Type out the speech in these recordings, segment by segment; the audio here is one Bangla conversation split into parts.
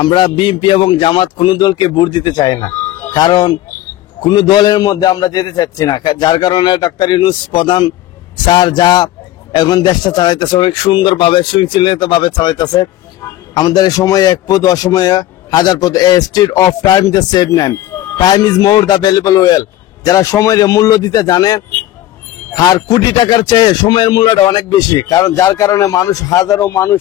আমরা বিএনপি এবং জামাত কোনো দলকে ভোট দিতে চাই না, কারণ কোন দলের মধ্যে আমরা যেতে চাচ্ছি না। যার কারণে ডক্টর ইউনূস প্রধান স্যার যা এখন দেশটা চালাইতেছে অনেক সুন্দর ভাবে সুশৃঙ্খলিত ভাবে চালাইতেছে। আমাদের সময় এক পদ অসময়ে হাজার পদ। State of time the save name, time is more the valuable well. যারা সময়ের মূল্য দিতে জানে, আর কোটি টাকার চেয়ে সময়ের মূল্যটা অনেক বেশি, কারণ যার কারণে মানুষ হাজারো মানুষ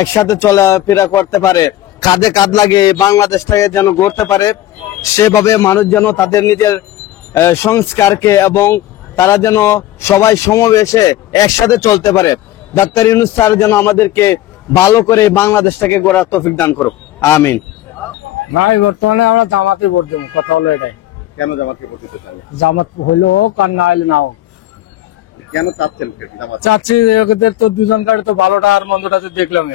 একসাথে চলাফেরা করতে পারে, কাঁধে কাঁধ লাগিয়ে বাংলাদেশটাকে যেন গড়তে পারে, সেভাবে মানুষ যেন তাদের নিজের সংস্কারকে এবং তারা যেন সবাই সমাবেশে একসাথে চলতে পারে। ডাক্তার ইউনূস স্যার যেন আমাদেরকে ভালো করে বাংলাদেশটাকে গড়ার তৌফিক দান করুক, আমিন। ভাই বর্তমানে আমরা জামাতে ভোট দেবো, কথা হলো এটাই। কেন জামাতকে ভোট দিতে চান? জামাত হইলো হোক আর না হইলে না হোক। কেন চাচ্ছেন জামাত? চাচ্ছি এদের তো দুজন কাটে তো ভালোটা আর মন্দটা তো দেখলাম,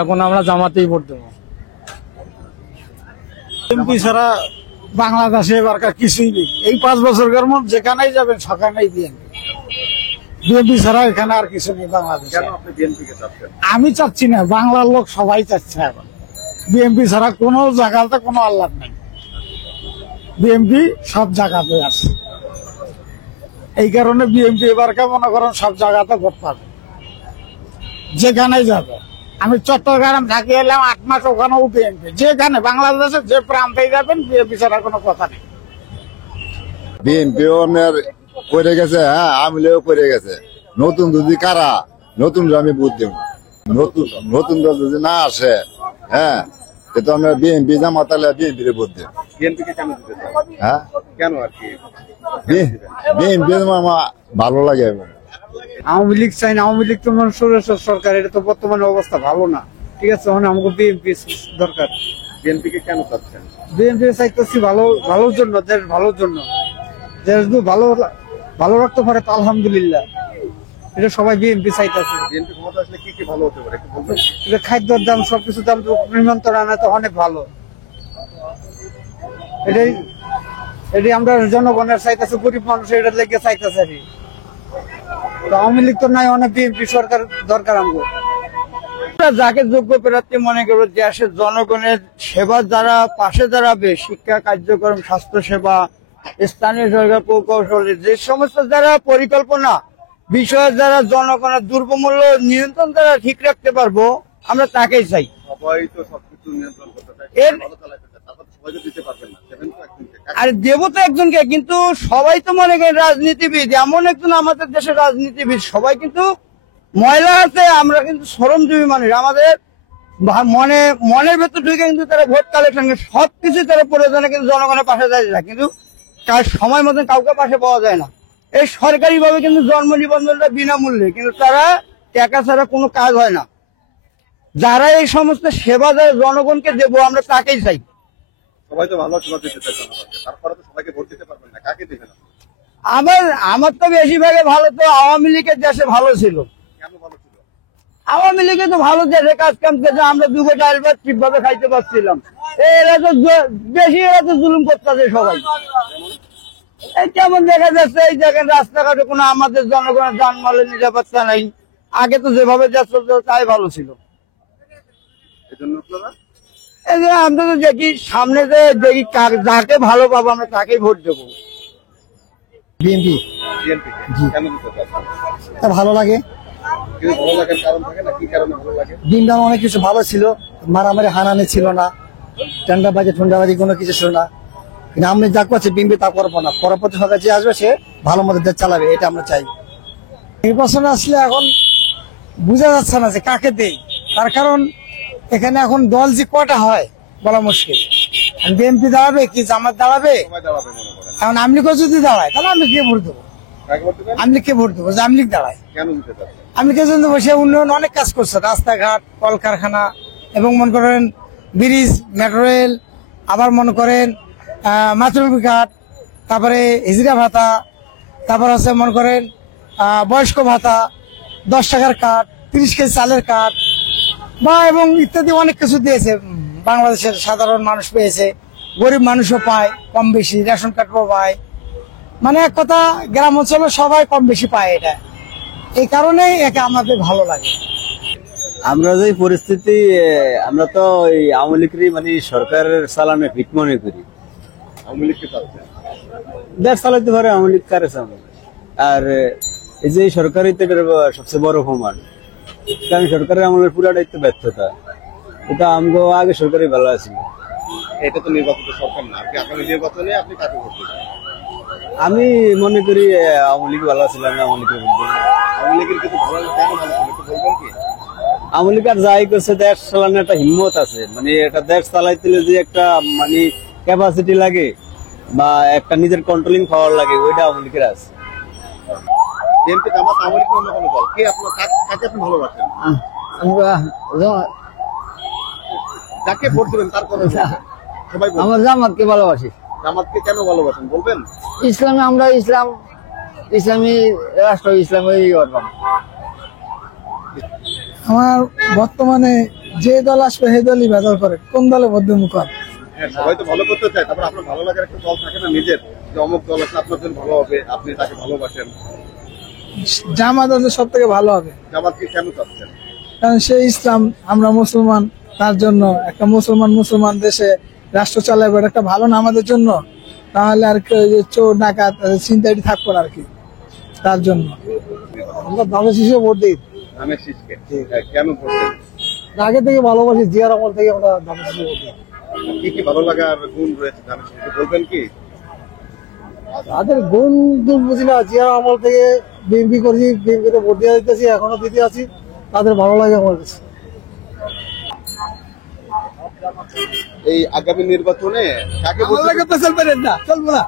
এখন আমরা জামাতেই ভোট দেবো। এমপি ছাড়া বাংলাদেশে এবারকার কিছুই নেই। এই 5 বছরের মধ্যে যেখানেই যাবেন সেখানেই বিএনপি। বিএনপি ছাড়া এখানে আর কিছু নেই বাংলাদেশে। কেন আপনি বিএনপিকে চাচ্ছেন? আমি চাচ্ছি না, বাংলার লোক সবাই চাচ্ছে এখন। বিএনপি ছাড়া কোনো জায়গাতে কোনো আল্লাহ নেই, বিএনপি সব জায়গাতে আছে। এই কারণে বিএনপি এবারকে মনে করেন সব জায়গাতে ভোট পাবে, যেখানেই যাবে। আমি চট্টগ্রাম থাকি এলাম 8 মাস, ওখানেও বিএনপি। যেখানে বাংলাদেশের যে প্রান্তেই যাবেন বিএনপি ছাড়া কোনো কথা নেই। বিএনপি করে গেছে, হ্যাঁ আমলেও করে গেছে। নতুন যদি কারা নতুন আমি ভোট দেব, নতুন দল যদি না আসে, হ্যাঁ তো আমরা বিএনপি জামাত বিএনপি ভোট দেব। বিএনপিকে কেন দিতে চান? হ্যাঁ কেন আর কি? বিএনপি আমার ভালো লাগে। আওয়ামী লীগ চাই না, আওয়ামী লীগ তো সরকার, এটা তো বর্তমানে অবস্থা ভালো না। ঠিক আছে, আমাকে বিএনপি দরকার। বিএনপিকে কেন চাচ্ছেন? বিএনপি চাইতেছি ভালোর জন্য, দেশ ভালোর জন্য। দেশ যদি ভালো রাখতে পারে তো আলহামদুলিল্লাহ, এটা সবাই বিএনপি চাইতেছে। বিএনপি ক্ষমতা আসলে কি কি ভালো হতে পারে একটু বলবেন? খাদ্যর দাম, সবকিছুর দাম নিয়ন্ত্রণ আনা তো অনেক ভালো। এটাই আমরা জনগণের চাইতেছে, গরিব মানুষের এটা লেগে চাইতেছে আর কি। আওয়ামী লীগ তো নাই, অনেক বিএনপি সরকার দরকার আমাদের। যাকে যোগ্য প্রার্থী মনে করবো, দেশের জনগণের সেবা যারা পাশে দাঁড়াবে, শিক্ষা কার্যক্রম, স্বাস্থ্য সেবা, স্থানীয় সরকার প্রকৌশলী, যে সমস্ত যারা পরিকল্পনা বিষয়ে যারা জনগণের দ্রব্যমূল্য নিয়ন্ত্রণ যারা ঠিক রাখতে পারবো, আমরা তাকেই চাই। সবাই তো সবকিছু নিয়ন্ত্রণ করতে চায়, ভালো চালাতে চায়, তারপর সবাইকে দিতে পারবেন না, দেবেন তো একজনকে। আর দেবো তো একজনকে, কিন্তু সবাই তো মনে করেন রাজনীতিবিদ। এমন একজন আমাদের দেশের রাজনীতিবিদ, সবাই কিন্তু ময়লা আছে, আমরা কিন্তু শ্রমজীবী মানুষ। আমাদের মনের ভেতর ঢুকে কিন্তু তারা ভোট কালেকশন, সবকিছু তারা প্রয়োজনে কিন্তু জনগণের পাশে যায় না, কিন্তু তার সময় মতন কাউকে পাশে পাওয়া যায় না। এই সরকারি ভাবে কিন্তু জন্ম নিবন্ধনটা বিনামূল্যে, কিন্তু তারা টাকা ছাড়া কোনো কাজ হয় না। যারা এই সমস্ত সেবা দেয় জনগণকে দেবো, আমরা তাকেই চাই। সবাই তো ভালো সেবা দিতে চায় জনগণকে, তারপরে তো সবাইকে ভোট দিতে পারবেন না, কাকে দিবেন? আমার তো বেশিরভাগে ভালো তো আওয়ামী লীগের দেশে ভালো ছিল। কেন ভালো ছিল? আওয়ামী লীগে তো ভালো দেশে কাজ কাম করছে, আমরা দুটো ডাল ভাত ঠিকভাবে খাইতে পারছিলাম। এরা তো বেশি, এরা তো জুলুম করতেছে সবাই। এই কেমন দেখা যাচ্ছে, এই জায়গায় রাস্তাঘাটে কোনো আমাদের জনগণের যানমালের নিরাপত্তা নাই। আগে তো যেভাবে যা চলতো তাই ভালো ছিল। এই যে আমরা তো দেখি সামনে যে দেখি যাকে ভালো পাবো আমরা তাকেই ভোট দেবো। বিএনপি কেন দিতে চাচ্ছেন? ভালো লাগে, কিন্তু ভালো লাগার কারণ থাকে না, কি কারণে ভালো লাগে? দিনটা অনেক কিছু ভালো ছিল, মারামারি হানানি ছিল না, ঠান্ডাবাজি কোনো কিছু ছিল না। কিন্তু আমি যা করছি বিএনপি তা করবো না। পরবর্তী সরকার যে আসবে সে ভালো মতো দেশ চালাবে, এটা আমরা চাই। নির্বাচন আসলে এখন বোঝা যাচ্ছে না যে কাকে দেই, তার কারণ এখানে এখন দল যে কটা হয় বলা মুশকিল। বিএনপি দাঁড়াবে কি জামাত দাঁড়াবে? এখন আওয়ামী লীগও যদি দাঁড়ায় তাহলে আমি কে ভোট দেবো? আওয়ামী লীগকে ভোট দেবো, আওয়ামী লীগ দাঁড়ায়। আওয়ামী লীগের জন্য বসে উন্নয়ন অনেক কাজ করছে, রাস্তাঘাট, কলকারখানা, এবং মনে করেন ব্রিজ, মেট্রো রেল, আবার মনে করেন মাতৃভূমি ঘাট, তারপরে হিজড়া ভাতা, তারপর হচ্ছে মনে করেন বয়স্ক ভাতা, 10 টাকার কার্ড, 30 কেজি চালের কার্ড, বা এবং ইত্যাদি অনেক কিছু দিয়েছে। বাংলাদেশের সাধারণ মানুষ পেয়েছে, গরিব মানুষও পায় কম বেশি, রেশন কার্ডও পায়। মানে এক কথা গ্রাম অঞ্চলে সবাই কম বেশি পায়। এটা এই কারণেই একে আমাদের ভালো লাগে। আমরা যে পরিস্থিতি, আমরা তো এই আওয়ামী লীগেরই মানে সরকারের চালানো ঠিক মনে করি। আওয়ামী লীগকে চাচ্ছেন? দেশ চালাইতে পারে আওয়ামী লীগ, কারে চালাবে? আর এই যে সরকারই তো এটার সবচেয়ে বড় প্রমাণ, কারণ সরকারের আমলের পুরা দায়িত্ব ব্যর্থতা। এটা আমগো আগে সরকারই ভালো আছিল। এটা তো নির্বাচিত সরকার না, আপনি আগামী নির্বাচনে আপনি কাকে ভোট দেবেন? আমি মনে করি আওয়ামী লীগ ভালো ছিল, আমি আওয়ামী লীগের ভোট দেব। আওয়ামী লীগের কিন্তু ভালো, কেন ভালো ছিল একটু বলবেন কি? আওয়ামী লীগ আর যাই করছে, দেশ চালানোর একটা হিম্মত আছে, মানে একটা দেশ চালাইতে যে একটা মানে ক্যাপাসিটি লাগে বা একটা নিজের কন্ট্রোলিং পাওয়ার লাগে, ওইটা আওয়ামী লীগের আছে। বিএনপি, জামাত, আওয়ামী লীগ অন্য কোনো দল, কে আপনার কাকে আপনি ভালোবাসেন? যাকে ভোট দেবেন তার কথা বলবেন। সবাই বলবেন। আমার জামাতকে ভালোবাসি। জামাতকে কেন ভালোবাসেন বলবেন? ইসলামে আমরা ইসলামী রাষ্ট্র, ইসলামী করবাম। আমার বর্তমানে যে দল আসবে সেই দলই ভেজাল করে, কোন দলে বদ্ধমুখ। হ্যাঁ, সবাই তো ভালো করতে চায়, তারপর আপনার ভালো লাগার একটা দল থাকে না নিজের, যে অমুক দল আছে আপনার জন্য ভালো হবে, আপনি তাকে ভালোবাসেন। জামাত আছে সব থেকে ভালো হবে, জামাতকে কেন চাচ্ছেন? কারণ সে ইসলাম, আমরা মুসলমান, তার জন্য একটা মুসলমান দেশে রাষ্ট্র চালাবে, এটা একটা ভালো না আমাদের জন্য। তাহলে আর কি ওই যে চোর ডাকাত চিন্তাটি থাকবো না আর কি, তার জন্য আমরা ধানের শীষে ভোট দিই। ধানের শীষকে কেন ভোট দেবেন? আগে থেকে ভালোবাসি, জিয়ার আমল থেকে আমরা ধানের শীষে ভোট দিই। কি কি ভালো লাগার গুণ রয়েছে ধানের শীষে বলবেন কি? তাদের গুণ দুন বুঝি না, জিয়ার আমল থেকে বিএনপি করছি, বিএনপিতে ভোট দিয়ে দিতেছি, এখনো দিতে আছি, তাদের ভালো লাগে আমার কাছে। এই আগামী নির্বাচনে কাকে ভোট দেবেন? চলবে না, চলবো না,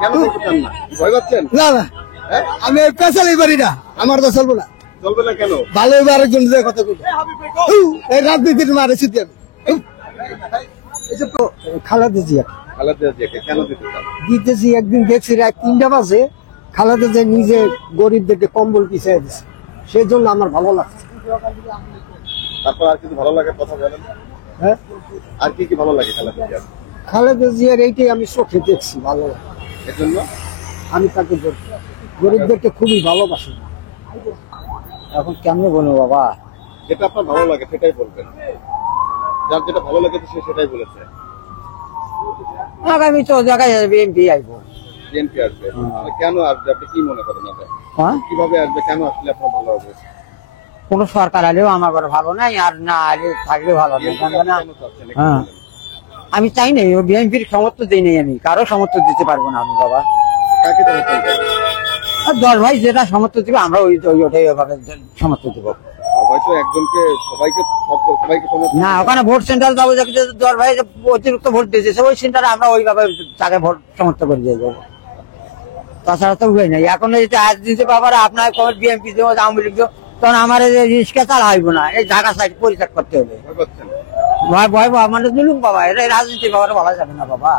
কেন বলতে চান না? ভয় পাচ্ছেন? না না, হ্যাঁ, আমি পেশালি পারি না, আমার তো চলবো না। চলবে না কেন? ভালো হইবে আরেকজন যে কথা বলবো, এই রাজনীতির মারে ছিটি আমি। এইসব তো খালাদা জিয়া খালেদা জিয়াকে কেন দিতে চান? দিতেছি, একদিন দেখছি রাত 3টা বাজে খালাদা যে নিজে গরিবদেরকে কম্বল পিছিয়ে দিচ্ছে, সেই জন্য আমার ভালো লাগছে। তারপর আর কিছু ভালো লাগার কথা বলেন। হ্যাঁ, আর কি কি ভালো লাগে খালেদা জিয়ার? খালেদা জিয়ার এইটাই আমি চোখে দেখছি ভালো লাগে। এর জন্য আমি তাকে গরিবদেরকে খুবই ভালোবাসি। এখন কেমনে বলবো বাবা, যেটা আপনার ভালো লাগে সেটাই বলবেন, যার যেটা ভালো লেগেছে সে সেটাই বলেছে। আগামী তো জায়গায় বিএনপি আইবো। বিএনপি আসবে, তাহলে কেন আসবে? আপনি কি মনে করেন এটা? হ্যাঁ, কিভাবে আসবে, কেন আসলে আপনার ভালো হবে? কোন সরকার আলেও আমার ঘরে ভালো নাই, আর না আলে থাকলে ভালো নেই। বিএনপি না, কেন চাচ্ছেন একটু হ্যাঁ, বলেন। আমি চাই নাই, ও বিএনপির সমর্থন দিই নাই, আমি কারো সমর্থন দিতে পারবো না আমি বাবা। কাকে চাচ্ছেন? আর দল ভাই যেটা সমর্থন দিবে আমরা ওইটাই ওভাবে সমর্থন দেবো। সবাই তো একজনকে, সবাইকে সমর্থন না, ওখানে ভোট সেন্টার যাবো, দল ভাই অতিরিক্ত ভোট দিয়েছে ওই সেন্টারে আমরা ওইভাবে তাকে ভোট সমর্থন করে দিয়ে যাবো। তাছাড়া তো উপায় নাই। এখন যদি আজ দিতে পারবার আপনার বিএনপি দেবো, আওয়ামী লীগ দেবো, তখন আমার রিক্সা চালা হইব না, এই ঢাকা সাইড পরিত্যাগ করতে হবে। ভয় পাচ্ছেন? ভয় ভয় মানে জুলুম বাবা, এটা রাজনীতি বাবার বলা যাবে না বাবা।